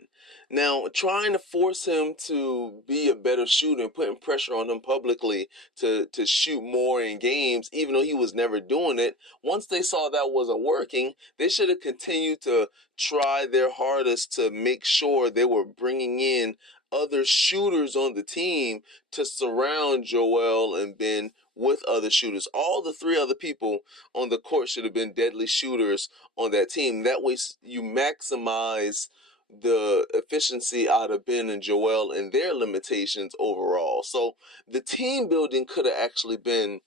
Now, trying to force him to be a better shooter and putting pressure on him publicly to shoot more in games, even though he was never doing it, once they saw that wasn't working, they should have continued to try their hardest to make sure they were bringing in other shooters on the team to surround Joel and Ben with other shooters. All the three other people on the court should have been deadly shooters on that team. That way you maximize the efficiency out of Ben and Joel and their limitations overall. So the team building could have actually been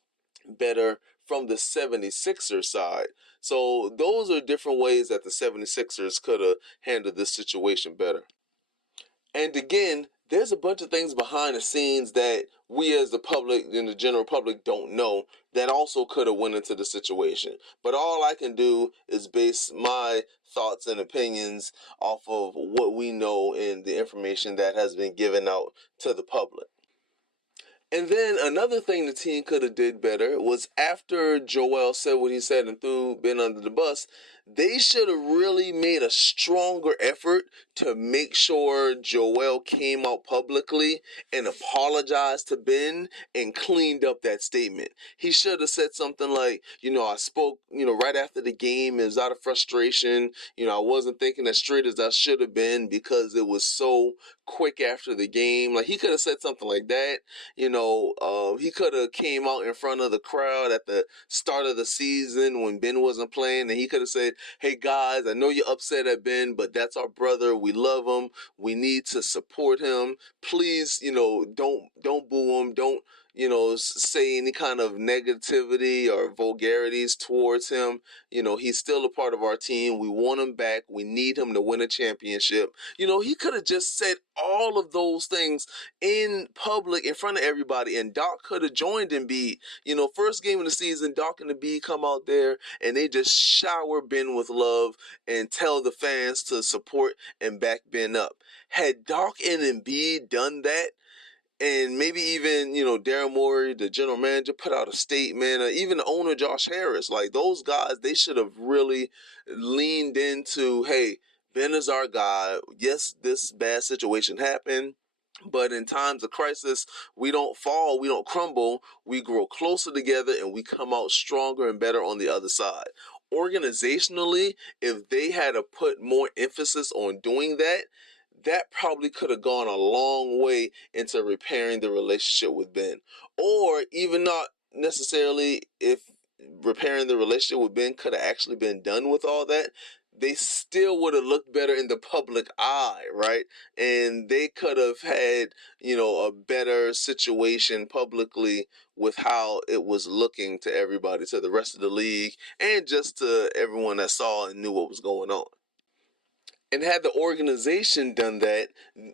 better from the 76ers side. So those are different ways that the 76ers could have handled this situation better. And again, there's a bunch of things behind the scenes that we as the public and the general public don't know that also could have went into the situation. But all I can do is base my thoughts and opinions off of what we know and the information that has been given out to the public. And then another thing the team could have did better was after Joel said what he said and threw Ben under the bus, They should have really made a stronger effort to make sure Joel came out publicly and apologized to Ben and cleaned up that statement. He should have said something like, I spoke, right after the game. It was out of frustration. I wasn't thinking as straight as I should have been because it was so quick after the game. Like, he could have said something like that. He could have came out in front of the crowd at the start of the season when Ben wasn't playing, and he could have said, "Hey guys, I know you're upset at Ben, but that's our brother. We love him. We need to support him. Please, don't boo him. Don't say any kind of negativity or vulgarities towards him. He's still a part of our team. We want him back. We need him to win a championship." He could have just said all of those things in public in front of everybody, and Doc could have joined Embiid. First game of the season, Doc and Embiid come out there and they just shower Ben with love and tell the fans to support and back Ben up. Had Doc and Embiid done that, and maybe even, Daryl Morey, the general manager, put out a statement, or even the owner, Josh Harris, like those guys, they should have really leaned into, hey, Ben is our guy. Yes, this bad situation happened, but in times of crisis, we don't fall, we don't crumble, we grow closer together, and we come out stronger and better on the other side. Organizationally, if they had to put more emphasis on doing that, that probably could have gone a long way into repairing the relationship with Ben. Or even not necessarily if repairing the relationship with Ben could have actually been done with all that, they still would have looked better in the public eye, right? And they could have had, a better situation publicly with how it was looking to everybody, to the rest of the league, and just to everyone that saw and knew what was going on. And had the organization done that,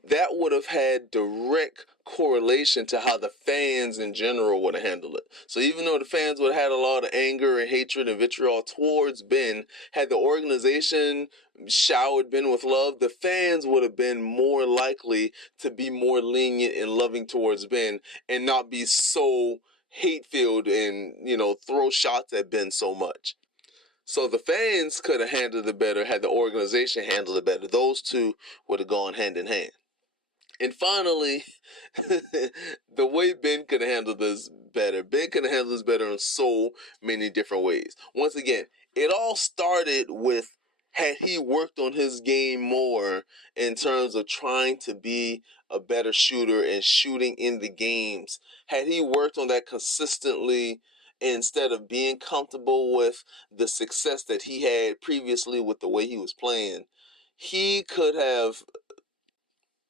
that would have had direct correlation to how the fans in general would have handled it. So even though the fans would have had a lot of anger and hatred and vitriol towards Ben, had the organization showered Ben with love, the fans would have been more likely to be more lenient and loving towards Ben and not be so hate-filled and, throw shots at Ben so much. So the fans could have handled it better had the organization handled it better. Those two would have gone hand in hand. And finally, the way Ben could have handled this better. Ben could have handled this better in so many different ways. Once again, it all started with, had he worked on his game more in terms of trying to be a better shooter and shooting in the games, had he worked on that consistently instead of being comfortable with the success that he had previously with the way he was playing, he could have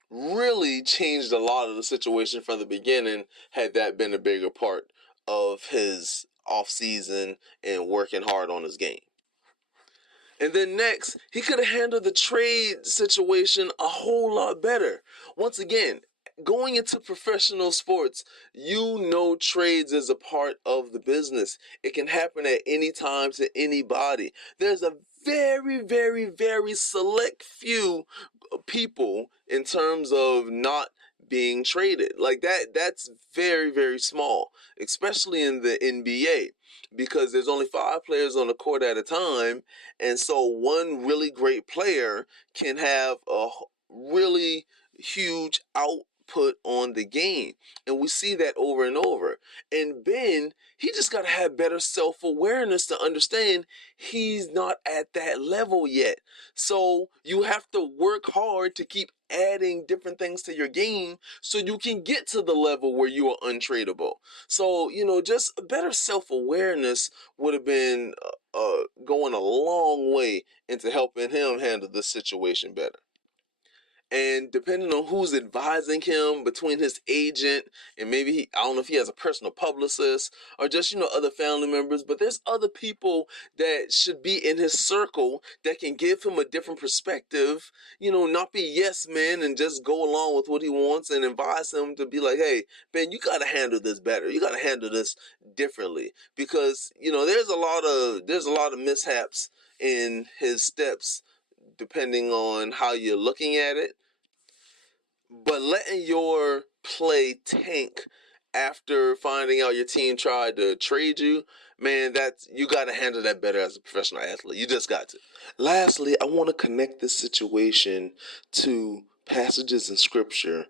really changed a lot of the situation from the beginning had that been a bigger part of his off season and working hard on his game. And then next, he could have handled the trade situation a whole lot better. Once again, going into professional sports, trades is a part of the business. It can happen at any time to anybody. There's a very, very, very select few people in terms of not being traded. Like that's very, very small, especially in the NBA, because there's only 5 players on the court at a time, and so one really great player can have a really huge output on the game, and we see that over and over. And Ben, he just got to have better self-awareness to understand he's not at that level yet. So you have to work hard to keep adding different things to your game so you can get to the level where you are untradeable. So, just better self-awareness would have been going a long way into helping him handle this situation better. And depending on who's advising him, between his agent and maybe I don't know if he has a personal publicist or just, other family members, but there's other people that should be in his circle that can give him a different perspective, not be yes men and just go along with what he wants, and advise him to be like, hey, Ben, you got to handle this better. You got to handle this differently, because, there's a lot of mishaps in his steps depending on how you're looking at it. But letting your play tank after finding out your team tried to trade you, man, you got to handle that better as a professional athlete. You just got to. Lastly, I want to connect this situation to passages in scripture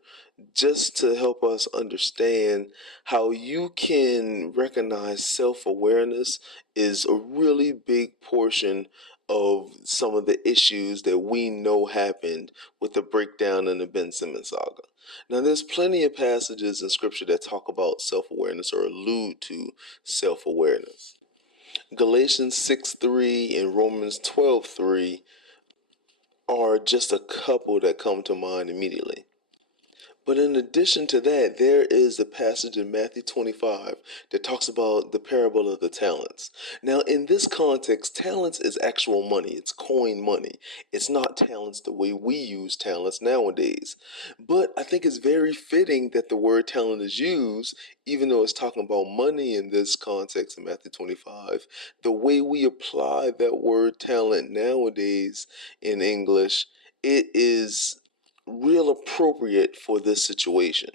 just to help us understand how you can recognize self-awareness is a really big portion of some of the issues that we know happened with the breakdown in the Ben Simmons saga. Now, there's plenty of passages in scripture that talk about self-awareness or allude to self-awareness. Galatians 6:3 and Romans 12:3 are just a couple that come to mind immediately. But in addition to that, there is a passage in Matthew 25 that talks about the parable of the talents. Now, in this context, talents is actual money. It's coin money. It's not talents the way we use talents nowadays. But I think it's very fitting that the word talent is used, even though it's talking about money in this context in Matthew 25. The way we apply that word talent nowadays in English, it is real appropriate for this situation.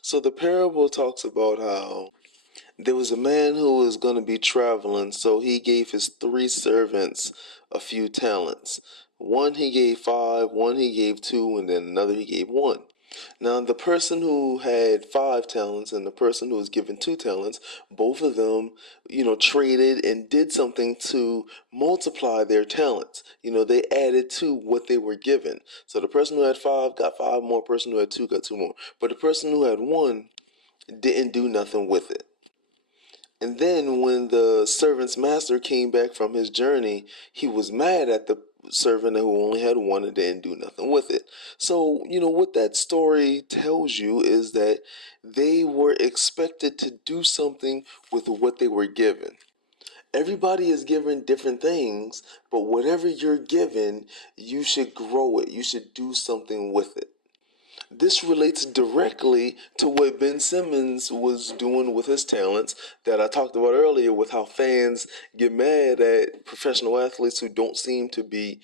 So the parable talks about how there was a man who was going to be traveling, so he gave his 3 servants a few talents. One he gave 5, one he gave 2, and then another he gave 1. Now, the person who had 5 talents and the person who was given 2 talents, both of them, traded and did something to multiply their talents. They added to what they were given. So the person who had 5 got 5 more, person who had 2 got 2 more. But the person who had 1 didn't do nothing with it. And then when the servant's master came back from his journey, he was mad at the servant who only had 1 and didn't do nothing with it. So, what that story tells you is that they were expected to do something with what they were given. Everybody is given different things, but whatever you're given, you should grow it. You should do something with it. This relates directly to what Ben Simmons was doing with his talents that I talked about earlier, with how fans get mad at professional athletes who don't seem to be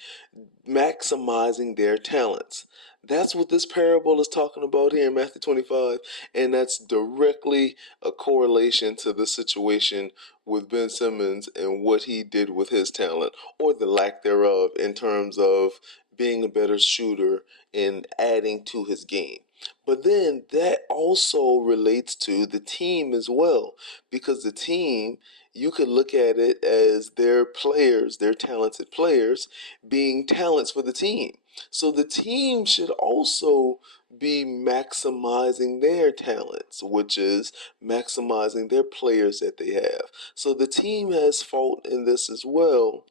maximizing their talents. That's what this parable is talking about here in Matthew 25, and that's directly a correlation to the situation with Ben Simmons and what he did with his talent, or the lack thereof, in terms of being a better shooter and adding to his game. But then that also relates to the team as well, because the team, you could look at it as their players, their talented players, being talents for the team. So the team should also be maximizing their talents, which is maximizing their players that they have. So the team has fault in this as well.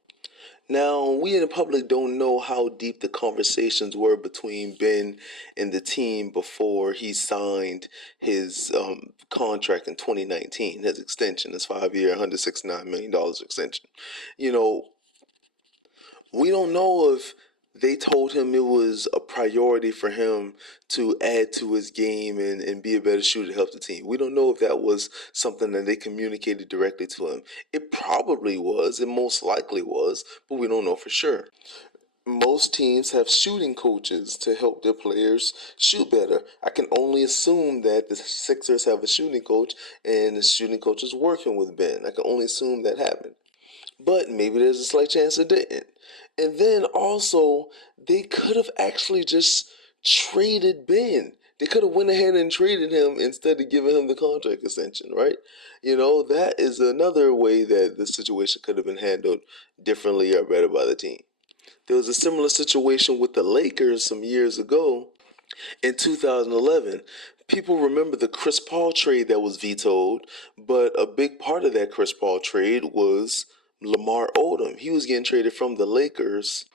Now, we in the public don't know how deep the conversations were between Ben and the team before he signed his contract in 2019, his extension, his 5-year, $169 million extension. You know, we don't know if they told him it was a priority for him to add to his game and be a better shooter to help the team. We don't know if that was something that they communicated directly to him. It probably was, it most likely was, but we don't know for sure. Most teams have shooting coaches to help their players shoot better. I can only assume that the Sixers have a shooting coach and the shooting coach is working with Ben. I can only assume that happened. But maybe there's a slight chance it didn't. And then also, they could have actually just traded Ben. They could have went ahead and traded him instead of giving him the contract extension, right? That is another way that the situation could have been handled differently or better by the team. There was a similar situation with the Lakers some years ago in 2011. People remember the Chris Paul trade that was vetoed, but a big part of that Chris Paul trade was Lamar Odom. He was getting traded from the Lakers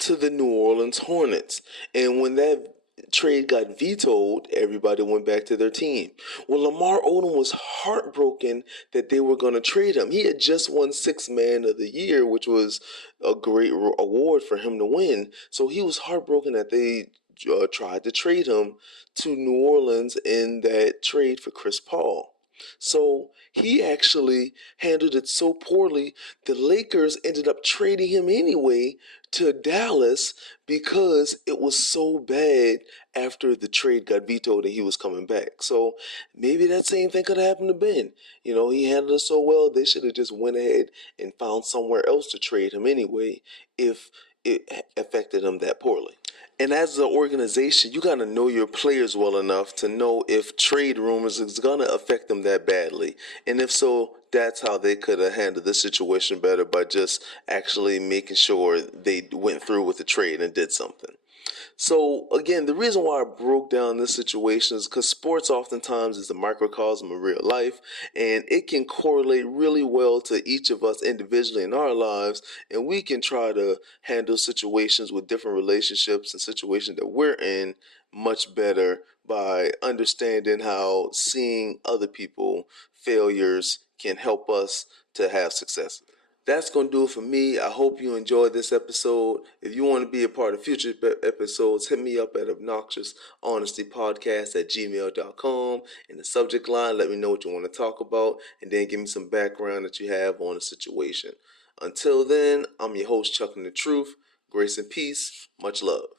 to the New Orleans Hornets. And when that trade got vetoed, everybody went back to their team. Well, Lamar Odom was heartbroken that they were going to trade him. He had just won Sixth Man of the Year, which was a great award for him to win. So he was heartbroken that they tried to trade him to New Orleans in that trade for Chris Paul. So he actually handled it so poorly, the Lakers ended up trading him anyway to Dallas because it was so bad after the trade got vetoed and he was coming back. So maybe that same thing could have happened to Ben. He handled it so well, they should have just went ahead and found somewhere else to trade him anyway if it affected him that poorly. And as an organization, you got to know your players well enough to know if trade rumors is going to affect them that badly. And if so, that's how they could have handled this situation better, by just actually making sure they went through with the trade and did something. So again, the reason why I broke down this situation is because sports oftentimes is a microcosm of real life, and it can correlate really well to each of us individually in our lives, and we can try to handle situations with different relationships and situations that we're in much better by understanding how seeing other people failures can help us to have success. That's going to do it for me. I hope you enjoyed this episode. If you want to be a part of future episodes, hit me up at obnoxioushonestypodcast@gmail.com. In the subject line, let me know what you want to talk about, and then give me some background that you have on the situation. Until then, I'm your host, Chucking the Truth. Grace and peace. Much love.